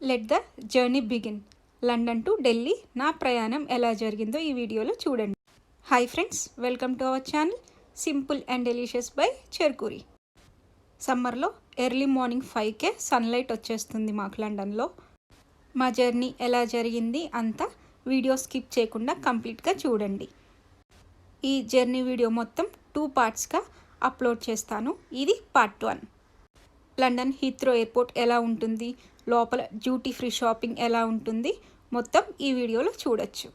Let the journey begin. London to Delhi నా ప్రయాణం ఎలా జరిగిందో ఈ వీడియోలో చూడండి. Hi friends, welcome to our channel simple and delicious by Cherukuri. సమ్మర్లో ఎర్లీ మార్నింగ్ 5కే సన్లైట్ వచ్చేస్తుంది మాకు లండన్లో. మా జర్నీ ఎలా జరిగింది అంతా వీడియో స్కిప్ చేయకుండా కంప్లీట్గా చూడండి. ఈ జర్నీ వీడియో మొత్తం 2 పార్ట్స్గా అప్లోడ్ చేస్తాను. ఇది పార్ట్ 1. లండన్ హీత్రో ఎయిర్పోర్ట్ ఎలా ఉంటుంది, లోపల డ్యూటీ ఫ్రీ షాపింగ్ ఎలా ఉంటుంది, మొత్తం ఈ వీడియోలో చూడొచ్చు.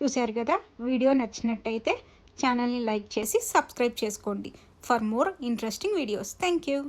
చూశారు కదా, వీడియో నచ్చినట్టయితే ఛానల్ని లైక్ చేసి సబ్స్క్రైబ్ చేసుకోండి for more interesting videos. Thank you.